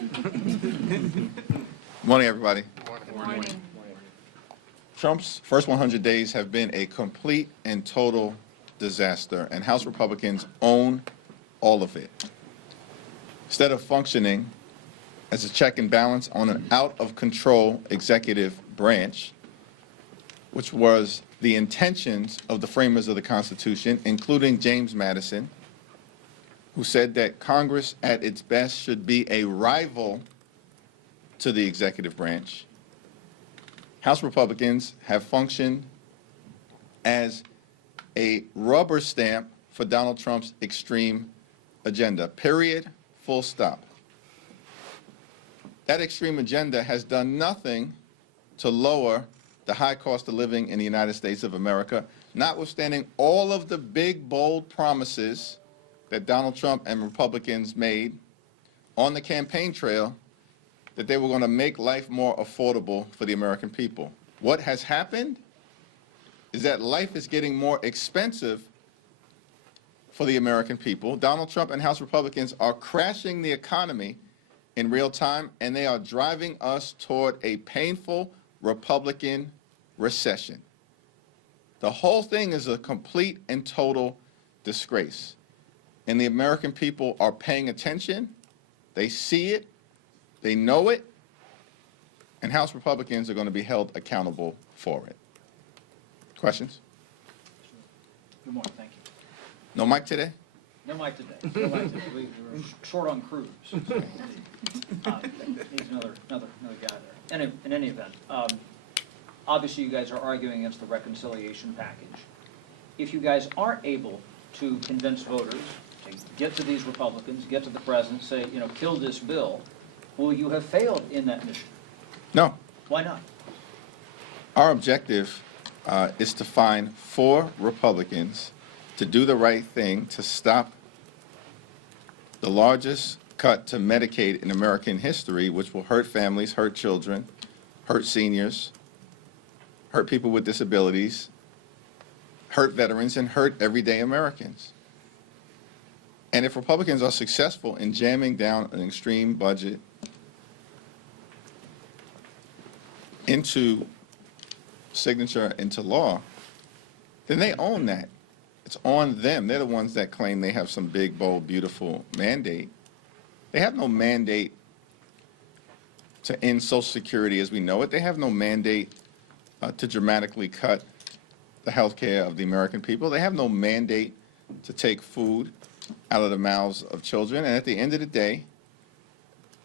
Leader. Morning, everybody. Good morning. Trump's first 100 days have been a complete and total disaster, and House Republicans own all of it. Instead of functioning as a check and balance on an out-of-control executive branch, which was the intentions of the framers of the Constitution, including James Madison, who said that Congress at its best should be a rival to the executive branch, House Republicans have functioned as a rubber stamp for Donald Trump's extreme agenda, period, full stop. That extreme agenda has done nothing to lower the high cost of living in the United States of America, notwithstanding all of the big, bold promises that Donald Trump and Republicans made on the campaign trail that they were going to make life more affordable for the American people. What has happened is that life is getting more expensive for the American people. Donald Trump and House Republicans are crashing the economy in real time, and they are driving us toward a painful Republican recession. The whole thing is a complete and total disgrace. And the American people are paying attention. They see it. They know it, and House Republicans are going to be held accountable for it. Questions? Good morning, thank you. No mic today? No mic today. No mic today. We're short on crews. So, needs another guy there. In any event, obviously you guys are arguing against the reconciliation package. If you guys aren't able to convince voters to get to these Republicans, get to the president, say, you know, kill this bill, will you have failed in that mission? No. Why not? Our objective is to find 4 Republicans to do the right thing to stop the largest cut to Medicaid in American history, which will hurt families, hurt children, hurt seniors, hurt people with disabilities, hurt veterans, and hurt everyday Americans. And if Republicans are successful in jamming down an extreme budget into signature into law, then they own that. It's on them. They're the ones that claim they have some big, bold, beautiful mandate. They have no mandate to end Social Security as we know it. They have no mandate to dramatically cut the health care of the American people. They have no mandate to take food out of the mouths of children. And at the end of the day,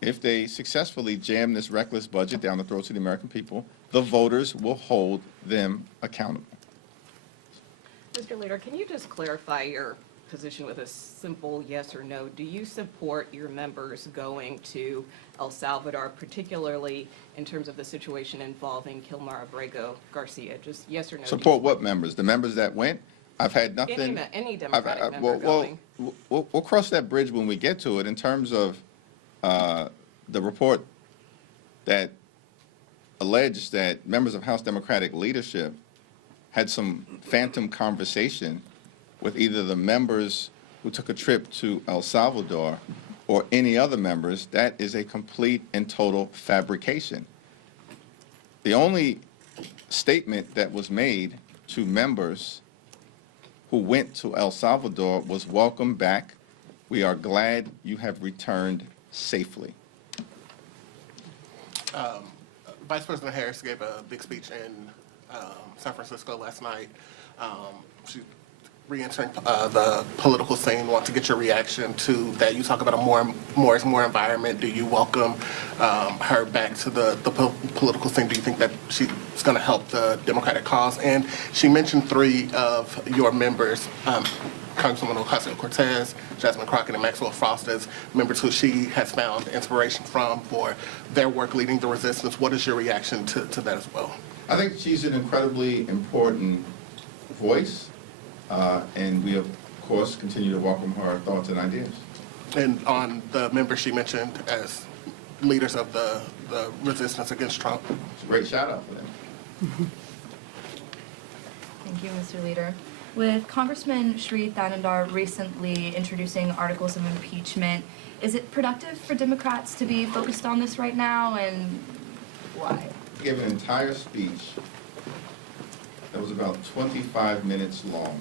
if they successfully jam this reckless budget down the throats of the American people, the voters will hold them accountable. Mr. Leader, can you just clarify your position with a simple yes or no? Do you support your members going to El Salvador, particularly in terms of the situation involving Kilmar Abrego Garcia? Just yes or no? Support what members? The members that went? I've had nothing. Any Democratic member going. We'll cross that bridge when we get to it. In terms of the report that alleged that members of House Democratic leadership had some phantom conversation with either the members who took a trip to El Salvador or any other members, that is a complete and total fabrication. The only statement that was made to members who went to El Salvador was, "Welcome back. We are glad you have returned safely." Vice President Harris gave a big speech in San Francisco last night. She re-entering the political scene. Want to get your reaction to that. You talk about a more is more environment. Do you welcome her back to the political scene? Do you think that she's going to help the Democratic cause? And she mentioned 3 of your members, Congresswoman Ocasio-Cortez, Jasmine Crockett, and Maxwell Frost, as members who she has found inspiration from for their work leading the resistance. What is your reaction to that as well? I think she's an incredibly important voice, and we, of course, continue to welcome her thoughts and ideas. And on the members she mentioned as leaders of the resistance against Trump. It's a great shout out for them. Thank you, Mr. Leader. With Congressman Shri Thanandar recently introducing articles of impeachment, is it productive for Democrats to be focused on this right now, and why? He gave an entire speech that was about 25 minutes long,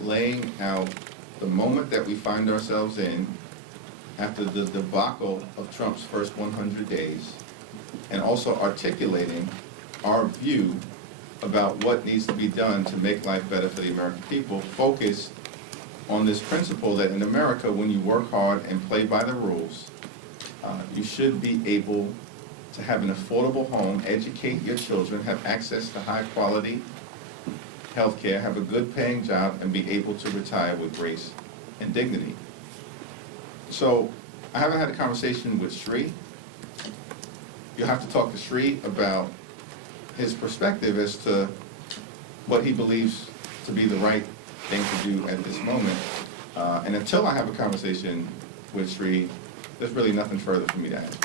laying out the moment that we find ourselves in after the debacle of Trump's first 100 days, and also articulating our view about what needs to be done to make life better for the American people, focused on this principle that in America, when you work hard and play by the rules, you should be able to have an affordable home, educate your children, have access to high-quality health care, have a good paying job, and be able to retire with grace and dignity. So I haven't had a conversation with Shri. You'll have to talk to Shri about his perspective as to what he believes to be the right thing to do at this moment. And until I have a conversation with Shri, there's really nothing further for me to add.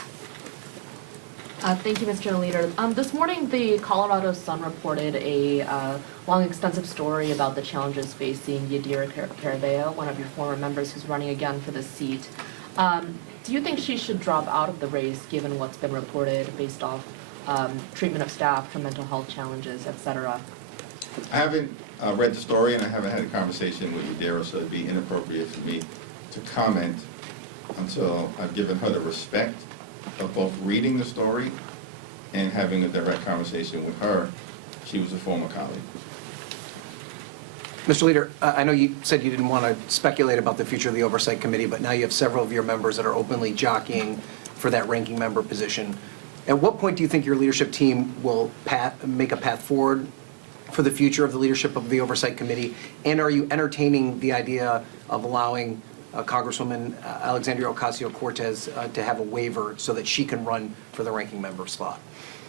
Thank you, Mr. Leader. This morning, the Colorado Sun reported a long, extensive story about the challenges facing Yadira Caraveo, one of your former members who's running again for this seat. Do you think she should drop out of the race, given what's been reported based off treatment of staff for mental health challenges, et cetera? I haven't read the story, and I haven't had a conversation with Yadira, so it'd be inappropriate for me to comment until I've given her the respect of both reading the story and having a direct conversation with her. She was a former colleague. Mr. Leader, I know you said you didn't want to speculate about the future of the Oversight Committee, but now you have several of your members that are openly jockeying for that ranking member position. At what point do you think your leadership team will make a path forward for the future of the leadership of the Oversight Committee? And are you entertaining the idea of allowing Congresswoman Alexandria Ocasio-Cortez to have a waiver so that she can run for the ranking member slot?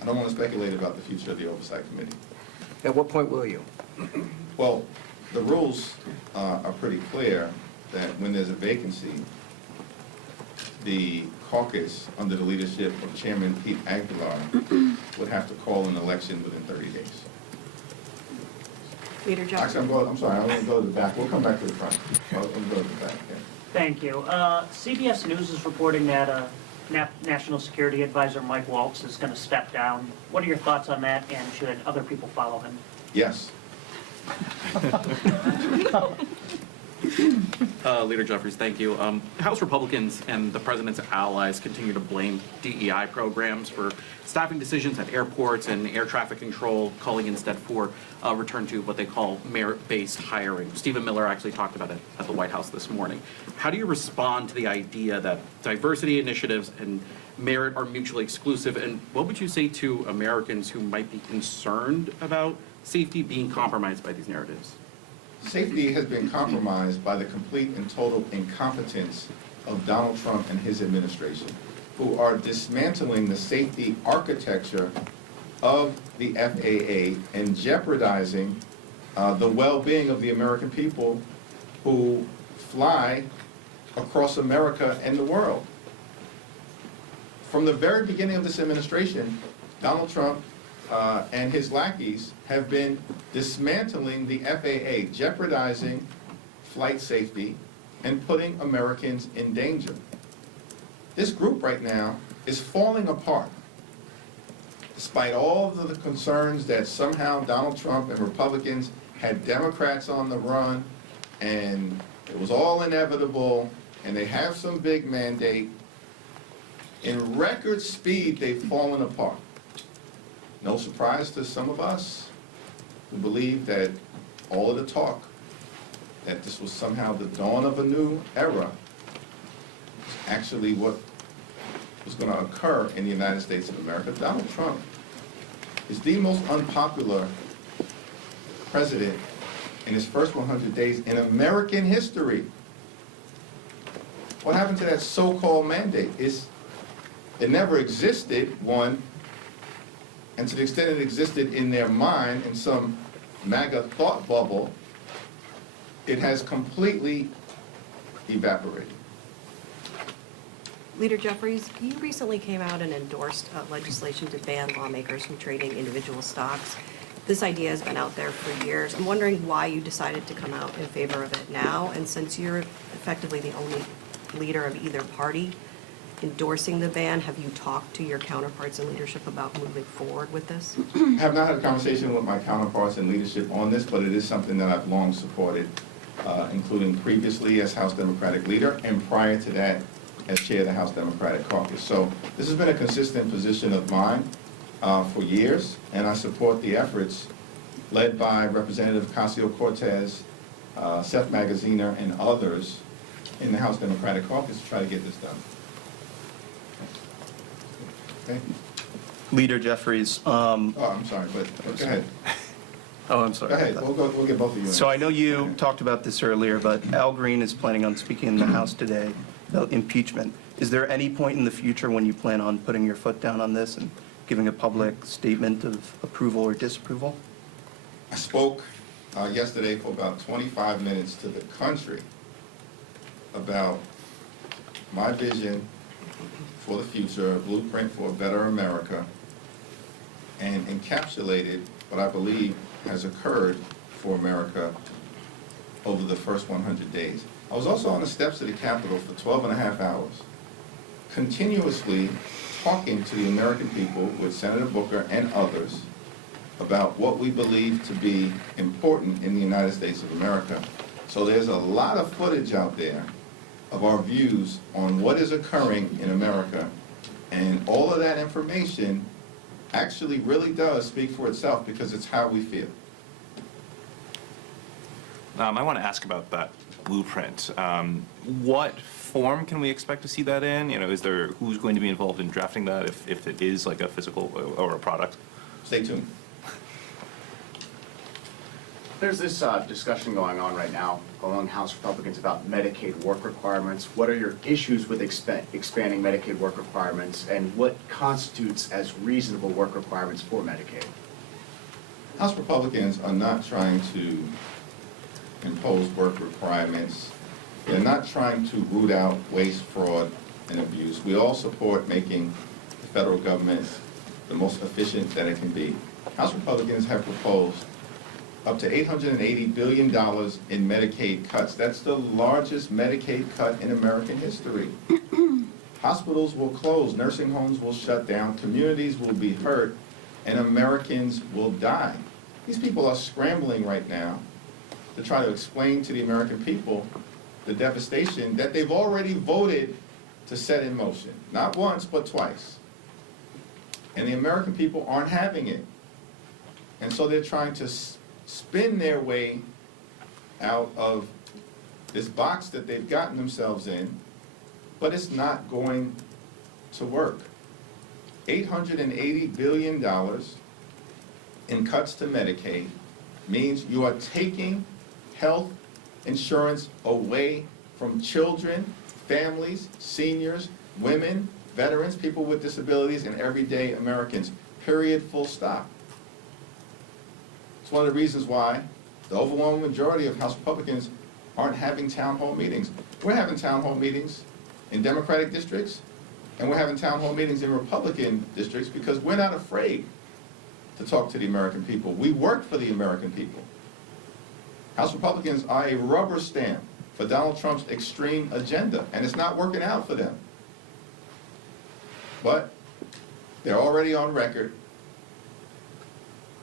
I don't want to speculate about the future of the Oversight Committee. At what point will you? Well, the rules are pretty clear that when there's a vacancy, the caucus, under the leadership of Chairman Pete Aguilar, would have to call an election within 30 days. Leader Jeffries. Actually, I'm sorry, I want to go to the back. We'll come back to the front. I'll go to the back, yeah. Thank you. CBS News is reporting that National Security Advisor Mike Waltz is going to step down. What are your thoughts on that, and should other people follow him? Yes. Leader Jeffries, thank you. House Republicans and the president's allies continue to blame DEI programs for staffing decisions at airports and air traffic control, calling instead for a return to what they call merit-based hiring. Stephen Miller actually talked about it at the White House this morning. How do you respond to the idea that diversity initiatives and merit are mutually exclusive, and what would you say to Americans who might be concerned about safety being compromised by these narratives? Safety has been compromised by the complete and total incompetence of Donald Trump and his administration, who are dismantling the safety architecture of the FAA and jeopardizing the well-being of the American people who fly across America and the world. From the very beginning of this administration, Donald Trump and his lackeys have been dismantling the FAA, jeopardizing flight safety, and putting Americans in danger. This group right now is falling apart, despite all of the concerns that somehow Donald Trump and Republicans had Democrats on the run, and it was all inevitable, and they have some big mandate. In record speed, they've fallen apart. No surprise to some of us who believe that all of the talk, that this was somehow the dawn of a new era, is actually what was going to occur in the United States of America. Donald Trump is the most unpopular president in his first 100 days in American history. What happened to that so-called mandate? It never existed, one, and to the extent it existed in their mind, in some MAGA thought bubble, it has completely evaporated. Leader Jeffries, you recently came out and endorsed legislation to ban lawmakers from trading individual stocks. This idea has been out there for years. I'm wondering why you decided to come out in favor of it now, and since you're effectively the only leader of either party endorsing the ban, have you talked to your counterparts in leadership about moving forward with this? I have not had a conversation with my counterparts in leadership on this, but it is something that I've long supported, including previously as House Democratic Leader and prior to that as Chair of the House Democratic Caucus. So this has been a consistent position of mine for years, and I support the efforts led by Representative Ocasio-Cortez, Seth Magaziner, and others in the House Democratic Caucus to try to get this done. Okay. Leader Jeffries. Oh, I'm sorry, but go ahead. Oh, I'm sorry. Go ahead. We'll get both of you in. So I know you talked about this earlier, but Al Green is planning on speaking in the House today about impeachment. Is there any point in the future when you plan on putting your foot down on this and giving a public statement of approval or disapproval? I spoke yesterday for about 25 minutes to the country about my vision for the future, a blueprint for a better America, and encapsulated what I believe has occurred for America over the first 100 days. I was also on the steps of the Capitol for 12 and a half hours, continuously talking to the American people with Senator Booker and others about what we believe to be important in the United States of America. So there's a lot of footage out there of our views on what is occurring in America, and all of that information actually really does speak for itself because it's how we feel. I want to ask about that blueprint. What form can we expect to see that in? You know, who's going to be involved in drafting that if it is like a physical or a product? Stay tuned. There's this discussion going on right now among House Republicans about Medicaid work requirements. What are your issues with expanding Medicaid work requirements, and what constitutes as reasonable work requirements for Medicaid? House Republicans are not trying to impose work requirements. They're not trying to root out waste, fraud, and abuse. We all support making the federal government the most efficient that it can be. House Republicans have proposed up to $880 billion in Medicaid cuts. That's the largest Medicaid cut in American history. Hospitals will close, nursing homes will shut down, communities will be hurt, and Americans will die. These people are scrambling right now to try to explain to the American people the devastation that they've already voted to set in motion. Not once, but twice. And the American people aren't having it. And so they're trying to spin their way out of this box that they've gotten themselves in, but it's not going to work. $880 billion in cuts to Medicaid means you are taking health insurance away from children, families, seniors, women, veterans, people with disabilities, and everyday Americans. Period, full stop. It's one of the reasons why the overwhelming majority of House Republicans aren't having town hall meetings. We're having town hall meetings in Democratic districts, and we're having town hall meetings in Republican districts because we're not afraid to talk to the American people. We work for the American people. House Republicans are a rubber stamp for Donald Trump's extreme agenda, and it's not working out for them. But they're already on record,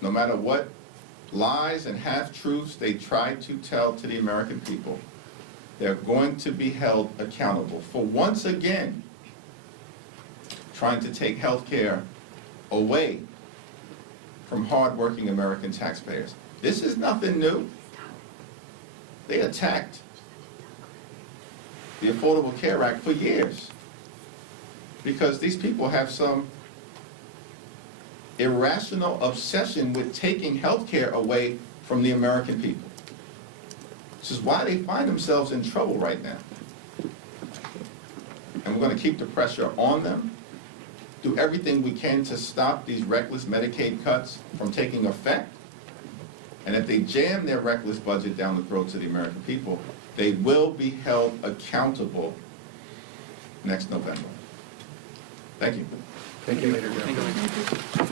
no matter what lies and half-truths they try to tell to the American people, they're going to be held accountable for once again trying to take health care away from hard-working American taxpayers. This is nothing new. They attacked the Affordable Care Act for years because these people have some irrational obsession with taking health care away from the American people. This is why they find themselves in trouble right now. And we're going to keep the pressure on them, do everything we can to stop these reckless Medicaid cuts from taking effect. And if they jam their reckless budget down the throats of the American people, they will be held accountable next November. Thank you. Thank you. Thank you.